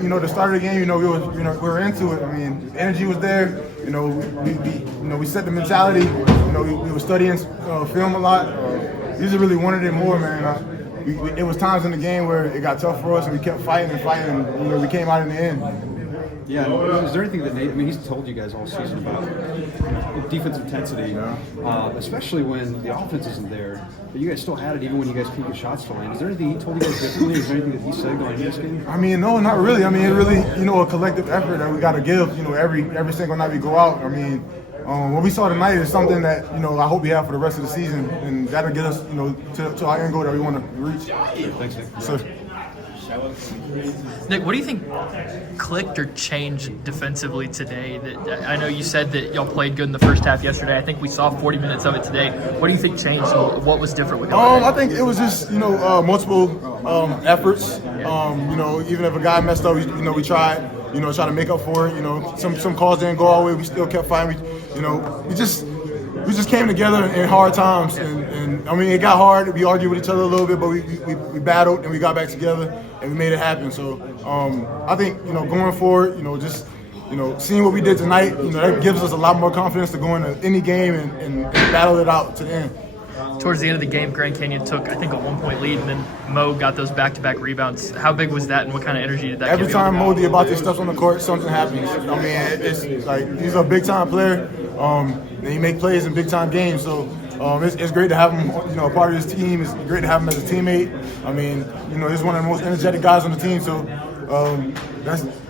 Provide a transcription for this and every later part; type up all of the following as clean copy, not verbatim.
the start of the game, we were into it. I mean, the energy was there. We set the mentality. We were studying film a lot. We just really wanted it more, man. It was times in the game where it got tough for us, and we kept fighting and fighting, and we came out in the end. Yeah, is there anything that he's told you guys all season about defensive intensity, especially when the offense isn't there, but you guys still had it even when you guys couldn't get shots to land. Is there anything he told you guys differently? Is there anything that he said going into this game? I mean, no, not really. I mean, it really, a collective effort that we got to give, every single night we go out. I mean, what we saw tonight is something that, I hope we have for the rest of the season, and that'll get us, to our end goal that we want to reach. Thanks, Nick. So, Nick, what do you think clicked or changed defensively today? That I know you said that y'all played good in the first half yesterday. I think we saw 40 minutes of it today. What do you think changed? What was different with y'all? I think it was just multiple efforts. Even if a guy messed up, we tried. Try to make up for it. Some calls didn't go our way. We still kept fighting. We just came together in hard times, and I mean it got hard. We argued with each other a little bit, but we battled and we got back together and we made it happen. So I think going forward, just seeing what we did tonight, that gives us a lot more confidence to go into any game and battle it out to the end. Towards the end of the game, Grand Canyon took, I think, a 1-point lead, and then Mo got those back-to-back rebounds. How big was that, and what kind of energy did that give you? Every time Mo Diabate steps on the court, something happens. I mean, it's like he's a big-time player, and he makes plays in big-time games. So it's great to have him, a part of this team. It's great to have him as a teammate. I mean, he's one of the most energetic guys on the team. So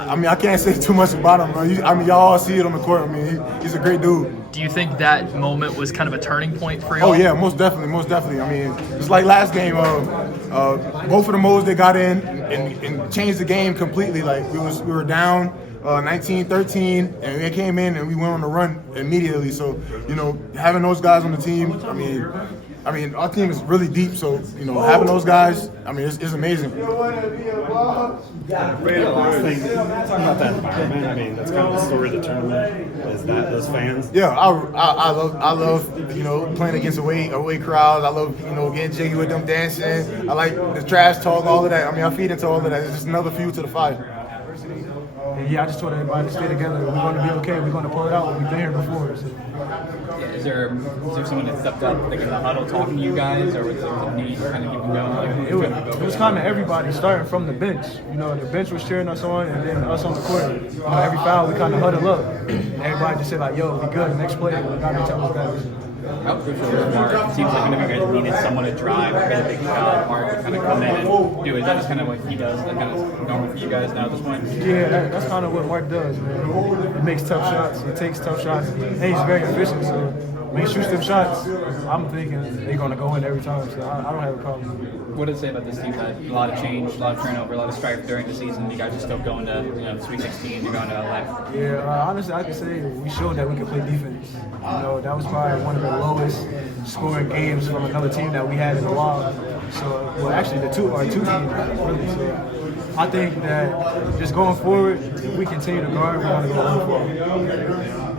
I can't say too much about him. I mean, y'all all see it on the court. I mean, he's a great dude. Do you think that moment was kind of a turning point for y'all? Oh yeah, most definitely. I mean, it's like last game. Both of the Mo's they got in and changed the game completely. Like we were down 19-13, and they came in and we went on the run immediately. So having those guys on the team, I mean, our team is really deep. So having those guys, I mean, it's amazing. Last thing, talking about that environment, I mean, that's kind of the story of the tournament, is that those fans. Yeah, I love playing against away crowds. I love getting jiggy with them dancing. I like the trash talk, all of that. I mean, I feed into all of that. It's just another fuel to the fire. Yeah, I just told everybody to stay together. We're going to be okay. We're going to pull it out. We've been here before. So. Yeah, is there someone that stepped up, like in the huddle, talking to you guys, or was there a need to kind of keep them going? It was kind of everybody starting from the bench. The bench was cheering us on, and then us on the court. Every foul we kind of huddle up. Everybody just said like, "Yo, we good. Next play, we got to tell us that." How crucial is Mark? It seems like whenever you guys needed someone to drive, get a big shot, Mark would kind of come in and do it. Is that just kind of what he does? That kind of normal for you guys now at this point? Yeah, that's kind of what Mark does, man. He makes tough shots. He takes tough shots. And he's very efficient. So when he shoots them shots, I'm thinking they're going to go in every time. So I don't have a problem. What does it say about this team? That a lot of change, a lot of turnover, a lot of strife during the season. You guys are still going to the Sweet 16. You're going to LA. Yeah, honestly, I can say we showed that we could play defense. That was probably one of the lowest scoring games from another team that we had in a while. So, well, actually, our two teams, really. So, I think that just going forward, if we continue to guard, we're going to go for.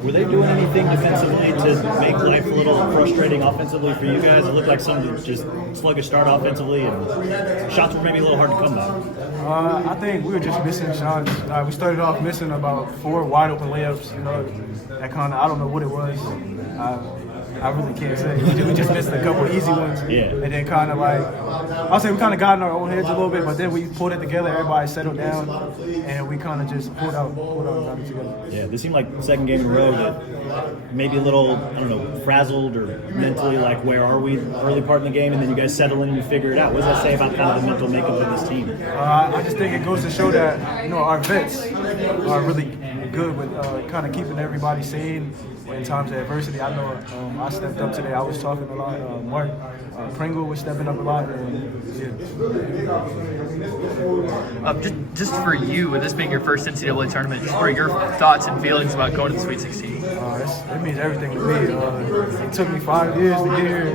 Were they doing anything defensively to make life a little frustrating offensively for you guys? It looked like some just sluggish start offensively, and shots were maybe a little hard to come by. I think we were just missing shots. We started off missing about 4 wide open layups. That kind of, I don't know what it was. I really can't say. We just missed a couple of easy ones. Yeah. And then kind of like, I'll say we kind of got in our own heads a little bit, but then we pulled it together, everybody settled down, and we kind of just pulled out and got it together. Yeah, this seemed like the second game in a row that maybe a little, I don't know, frazzled or mentally like, where are we early part in the game, and then you guys settle in and you figure it out. What does that say about kind of the mental makeup of this team? I just think it goes to show that, our vets are really good with kind of keeping everybody sane in times of adversity. I know I stepped up today. I was talking a lot. Mark Pringle was stepping up a lot. Just for you, with this being your first NCAA tournament, just what are your thoughts and feelings about going to the Sweet 16? It means everything to me. It took me 5 years to get here.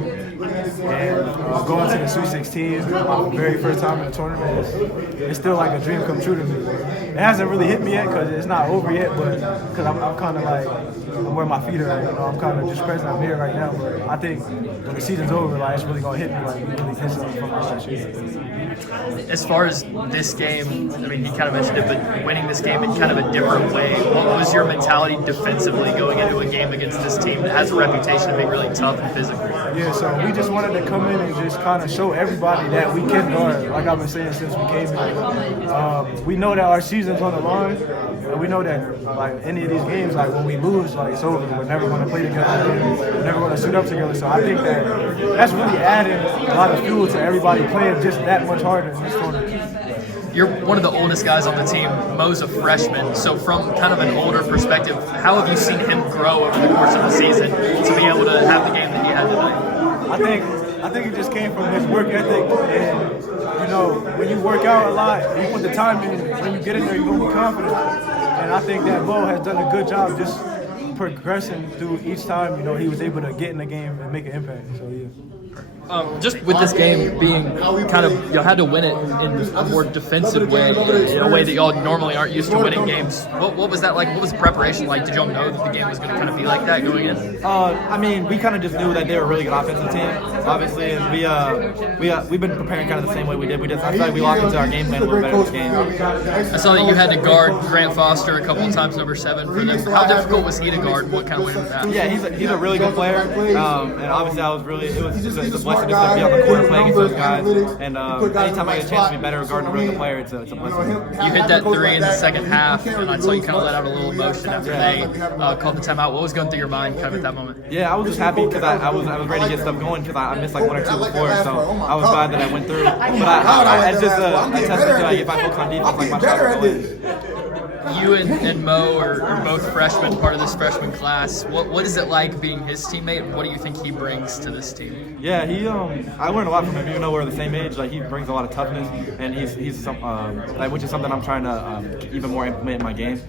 And going to the Sweet 16, my very first time in the tournament, it's still like a dream come true to me. It hasn't really hit me yet because it's not over yet, but because I'm kind of like where my feet are at. You know, I'm kind of just pressing I'm here right now. But I think when the season's over, like, it's really gonna hit me like really get something from my last year. As far as this game, I mean, he kind of mentioned it, but winning this game in kind of a different way, what was your mentality defensively going into a game against this team that has a reputation of being really tough and physical? Yeah, so we just wanted to come in and just kind of show everybody that we can guard, like I've been saying since we came in. We know that our season's on the line, and we know that like any of these games, like when we lose, like it's over. We're never going to play together. We're never going to suit up together. So I think that's really adding a lot of fuel to everybody playing just that much harder in this tournament. You're one of the oldest guys on the team. Mo's a freshman. So from kind of an older perspective, how have you seen him grow over the course of the season to be able to have the game that he had tonight? I think it just came from his work ethic, and you know, when you work out a lot, you put the time in. When you get in there, you're gonna be confident. And I think that Mo has done a good job just progressing through each time. You know, he was able to get in the game and make an impact. So yeah. Just with this game being kind of, you had to win it in a more defensive way, in a way that y'all normally aren't used to winning games. What was that like? What was the preparation like? Did y'all know that the game was going to kind of be like that going in? I mean, we kind of just knew that they were a really good offensive team, obviously, and we've been preparing kind of the same way we did. I feel like we locked into our game plan a little better this game. I saw that you had to guard Grant Foster a couple of times, number 7 for them. How difficult was he to guard? What kind of went with that? Yeah, he's a really good player, and obviously it was a blessing just to be on the court playing against those guys. And anytime I get a chance to be better guarding a really good player, it's a blessing. You hit that 3 in the second half, and I saw you kind of let out a little emotion after they called the timeout. What was going through your mind kind of at that moment? Yeah, I was just happy because I was ready to get stuff going because I missed like 1 or 2 before, so I was glad that I went through. But it's just a testament to like if I focus on defense, like my shot will go in. You and Mo are both freshmen, part of this freshman class. What is it like being his teammate, and what do you think he brings to this team? Yeah, I learned a lot from him. Even though we're the same age, like he brings a lot of toughness, and he's some which is something I'm trying to even more implement in my game.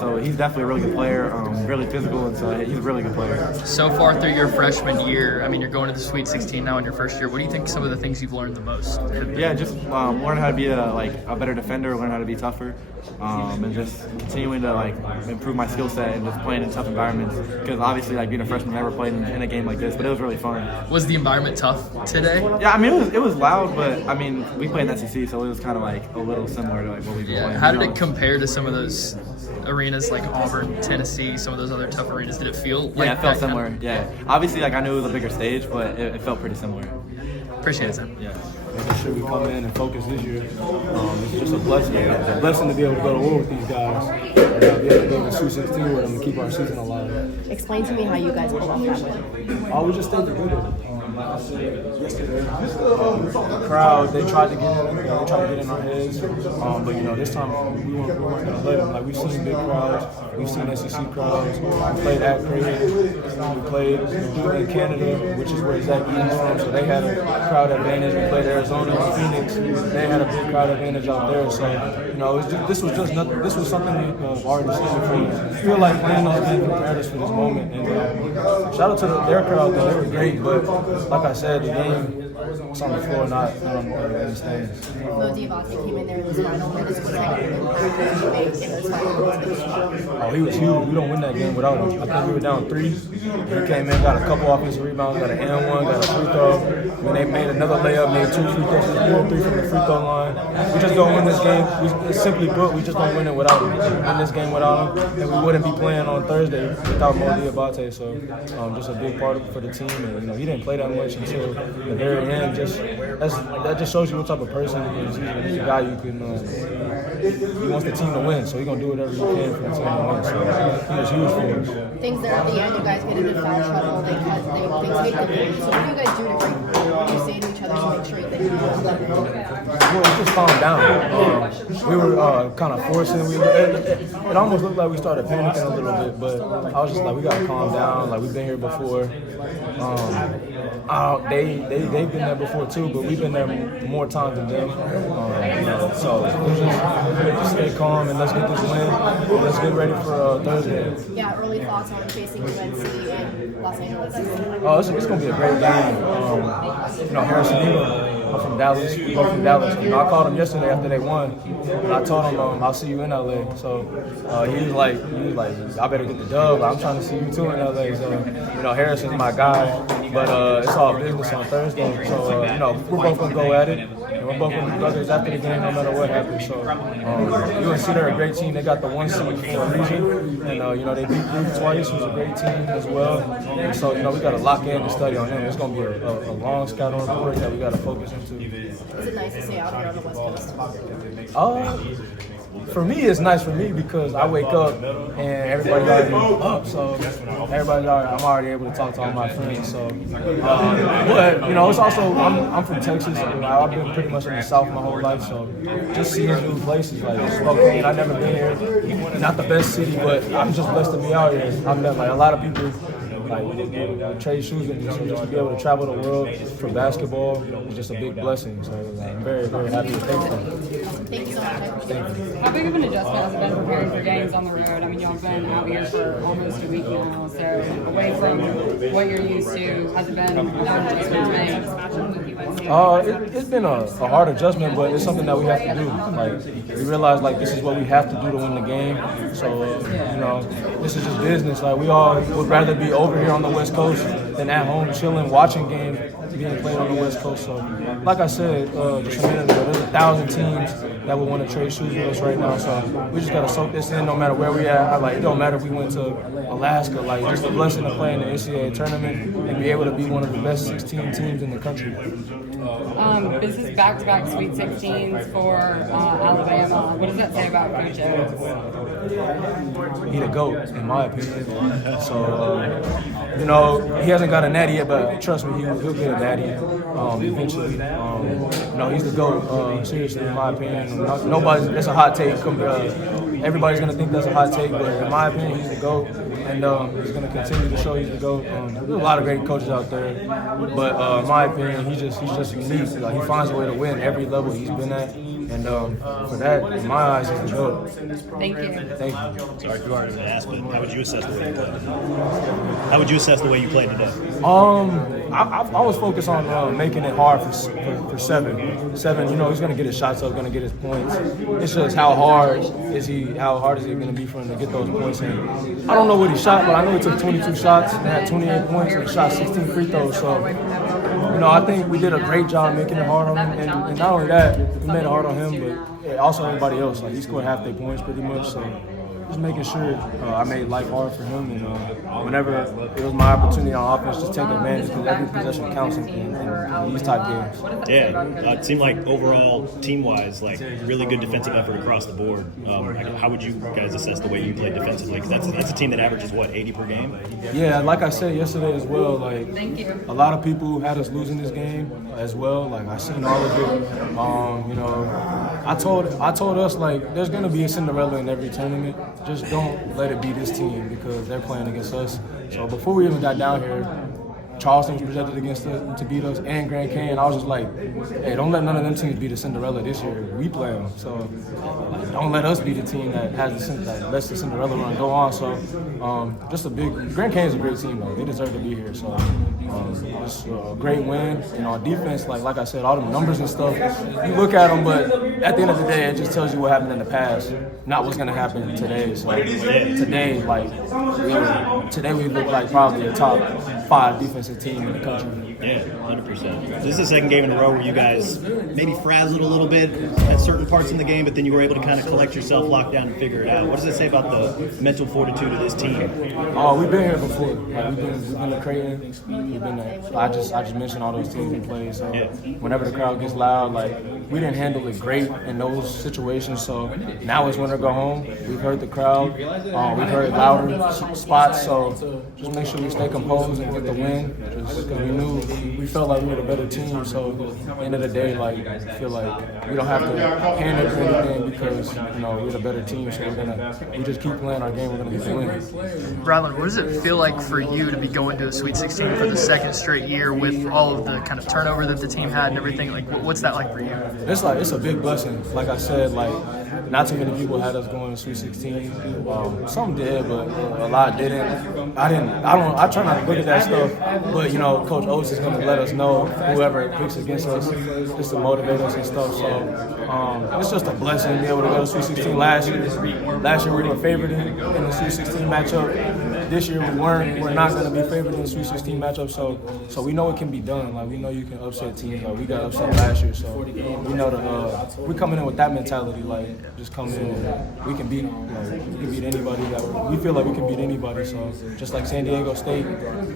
So he's definitely a really good player, really physical, and so he's a really good player. So far through your freshman year, I mean, you're going to the Sweet 16 now in your first year. What do you think some of the things you've learned the most? Yeah, just learn how to be a better defender, learn how to be tougher, and just continuing to like improve my skill set and just playing in tough environments. Because obviously, like being a freshman, I never played in a game like this, but it was really fun. Was the environment tough today? Yeah, I mean it was loud, but I mean we played in the SEC, so it was kind of like a little similar to like what we've been playing. How did it compare to some of those arenas like Auburn, Tennessee, some of those other tough arenas? Did it feel like it felt similar. Yeah, obviously like I knew it was a bigger stage, but it felt pretty similar. Appreciate it, Sam. Yeah. Making sure we come in and focus this year. It's just a blessing. It's a blessing to be able to go to war with these guys and be able to go to Sweet 16 with them and keep our season alive. Explain to me how you guys pull off that win. We just stayed together. Like I said yesterday, the crowd, they tried to get in, they tried to get in our heads, but you know, this time we weren't going to let them. Like we've seen big crowds, we've seen SEC crowds, we played at Creighton, we played in Canada, which is where Zach Eaton's from, so they had a crowd advantage. We played Arizona and Phoenix, they had a big crowd advantage out there. So you know, this was just nothing. This was something we've already seen before. I feel like playing those games prepared us for this moment. And shout out to their crowd, though, they were great, but like I said, the game was on the floor, not on the stands. Mo Diabate came in there in his final minutes. What type of impact did he make in those final minutes? Oh, he was huge. We don't win that game without him. I think we were down 3. He came in, got a couple offensive rebounds, got an and-1, got a free throw. When they made another layup, made 2 free throws, 3 from the free throw line. We just don't win this game. It's simply put, we just don't win it without him. We win this game without him, and we wouldn't be playing on Thursday without Mo Diabate. So just a big part for the team. And you know, he didn't play that much until the very end. That just shows you what type of person he is. He's a guy you can. He wants the team to win, so he's gonna do whatever he can for the team to win. So he was huge for us. Things there at the end, you guys get into foul trouble. Things hit the game. So what do you guys do to break through? What do you say to each other to make sure that you Well, we just calmed down. We were kind of forcing. It almost looked like we started panicking a little bit, but I was just like, we gotta calm down. Like we've been here before. They've been there before too, but we've been there more times than them. So it was just stay calm and let's get this win. And let's get ready for Thursday. Yeah, early thoughts on facing UNC in Los Angeles. Oh, it's going to be a great game. Harrison Eagle, I'm from Dallas. We're both from Dallas. I called him yesterday after they won. And I told him I'll see you in LA. So he was like, I better get the dub. I'm trying to see you too in LA. So Harrison's my guy. But it's all business on Thursday. So we're both going to go at it. And we're both going to be brothers after the game, no matter what happens. So UNC, they're a great team. They got the 1 seed for a reason. And they beat Duke twice, who's a great team as well. And so we got to lock in and study on them. It's going to be a long scouting report that we got to focus into. Is it nice to stay out here on the West Coast? For me, it's nice for me because I wake up and everybody's already up, so I'm already able to talk to all my friends. So, but it's also I'm from Texas. I've been pretty much in the South my whole life, so just seeing new places like Spokane. I've never been here. Not the best city, but I'm just blessed to be out here. I've met a lot of people. Trade shoes with me, so just to be able to travel the world for basketball is just a big blessing. So I'm very, very happy and thankful. Thank you so much. Thank you. How big of an adjustment has it been preparing for games on the road? I mean, y'all have been out here for almost a week now, so away from what you're used to, has it been an adjustment It's been a hard adjustment, but it's something that we have to do. We realize this is what we have to do to win the game. So this is just business. We all would rather be over here on the West Coast than at home chilling, watching games being played on the West Coast. So, like I said just a minute ago, there's 1,000 teams that would want to trade shoes with us right now. So we just got to soak this in no matter where we at. It don't matter if we went to Alaska. Just a blessing to play in the NCAA Tournament and be able to be one of the best 16 teams in the country. This is back-to-back Sweet 16s for Alabama. What does that say about Coach Evans? He the GOAT, in my opinion. So, he hasn't got a natty yet, but trust me, he'll get a natty eventually. He's the GOAT, seriously, in my opinion. That's a hot take. Everybody's going to think that's a hot take, but in my opinion, he's the GOAT. And he's going to continue to show he's the GOAT. There's a lot of great coaches out there, but in my opinion, he's just unique. He finds a way to win every level he's been at. And for that, in my eyes, he's the GOAT. Thank you. Thank you. Sorry if you already asked, but how would you assess the way you played? How would you assess the way you played today? I was focused on making it hard for Seven. Seven, he's going to get his shots up, going to get his points. It's just how hard is it going to be for him to get those points in? I don't know what he shot, but I know he took 22 shots and had 28 points and shot 16 free throws. So, I think we did a great job making it hard on him. And not only that, we made it hard on him, but also everybody else. He scored half their points pretty much. So just making sure I made life hard for him. And whenever it was my opportunity on offense, just take advantage because every possession counts in these type games. Yeah, it seemed like overall, team-wise, really good defensive effort across the board. How would you guys assess the way you played defensively? Because that's a team that averages, 80 per game? Yeah, like I said yesterday as well, a lot of people had us losing this game as well. I seen all of it. I told us, there's going to be a Cinderella in every tournament. Just don't let it be this team because they're playing against us. So before we even got down here, Charleston was projected against us to beat us, and Grand Canyon. I was just like, hey, don't let none of them teams be the Cinderella this year. We play them, so don't let us be the team that lets the Cinderella run go on. So Grand Canyon's a great team though. They deserve to be here. So it's a great win. On defense, like I said, all the numbers and stuff. You look at them, but at the end of the day, it just tells you what happened in the past, not what's going to happen today. So today we look like probably a top 5 defensive team in the country. Yeah, 100%. This is the second game in a row where you guys maybe frazzled a little bit at certain parts in the game, but then you were able to kind of collect yourself, lock down, and figure it out. What does it say about the mental fortitude of this team? Oh, we've been here before. We've been to Creighton. We've been to, I just mentioned all those teams we played. So whenever the crowd gets loud, we didn't handle it great in those situations. So now it's when to go home. We've heard the crowd. We've heard louder spots. So just make sure we stay composed and get the win. Just because we felt like we were the better team. So at the end of the day, I feel like we don't have to panic or anything because we're the better team. So we just keep playing our game. We're gonna get the win. Rylan, what does it feel like for you to be going to a Sweet 16 for the second straight year with all of the kind of turnover that the team had and everything? What's that like for you? It's a big blessing. Like I said, not too many people had us going to Sweet 16. Some did, but a lot didn't. I try not to look at that stuff, but you know, Coach Oates is going to let us know whoever picks against us, just to motivate us and stuff. So it's just a blessing to be able to go to Sweet 16 last year. Last year we were favored in the Sweet 16 matchup. This year we weren't. We're not going to be favored in the Sweet 16 matchup. So we know it can be done. Like we know you can upset teams. Like we got upset last year, so we know that we're coming in with that mentality. Like just come in and we can beat. We can beat anybody. We feel like we can beat anybody. So just like San Diego State,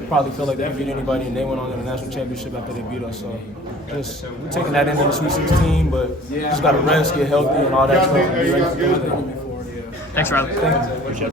probably feel like they can beat anybody, and they went on to the national championship after they beat us. So just we're taking that into the Sweet 16, but just got to rest, get healthy, and all that stuff. And be ready for it. Thanks, Riley. Thank you.